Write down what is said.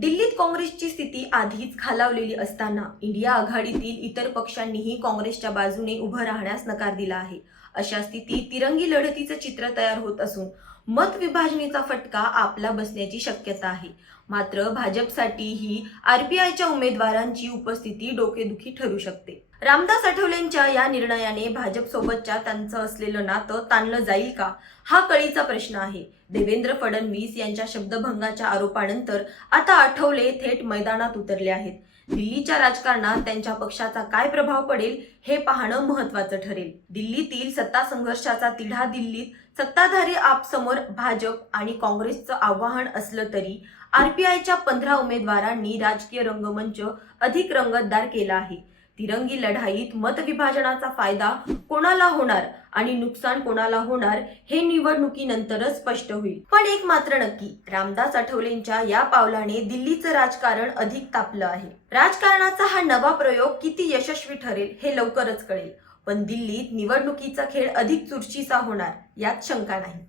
दिल्लीत काँग्रेसची स्थिती आधीच खालावलेली असताना इंडिया आघाडीतील इतर पक्षांनीही काँग्रेसच्या बाजूने उभं राहण्यास नकार दिला आहे. अशा स्थितीत तिरंगी लढतीचं चित्र तयार होत असून मत विभाजनेचा फटका आपला बसण्याची शक्यता आहे. मात्र भाजपसाठी ही आरपीआयच्या उमेदवारांची उपस्थिती डोकेदुखी ठरू शकते. रामदास आठवलेंच्या या निर्णयाने भाजपसोबतच्या त्यांचं असलेलं नातं ताणलं जाईल का? हा कळीचा प्रश्न आहे. देवेंद्र फडणवीस यांच्या शब्दभंगाच्या आरोपानंतर आता आठवले थेट मैदानात उतरले आहेत. दिल्लीच्या राजकारणात त्यांच्या पक्षाचा काय प्रभाव पडेल हे पाहणं महत्वाचं ठरेल. दिल्लीतील सत्ता संघर्षाचा तिढा दिल्लीत सत्ताधारी आपसमोर भाजप आणि काँग्रेसचं आव्हान असलं तरी आरपीआयच्या पंधरा उमेदवारांनी राजकीय रंगमंच अधिक रंगतदार केला आहे. तिरंगी लढाईत मतविभाजनाचा फायदा कोणाला होणार आणि नुकसान कोणाला होणार हे निवडणुकीनंतरच स्पष्ट होईल. पण एक मात्र नक्की रामदास आठवलेंच्या या पावलाने दिल्लीचं राजकारण अधिक तापलं आहे. राजकारणाचा हा नवा प्रयोग किती यशस्वी ठरेल हे लवकरच कळेल. पण दिल्लीत निवडणुकीचा खेळ अधिक चुरशीचा होणार यात शंका नाही.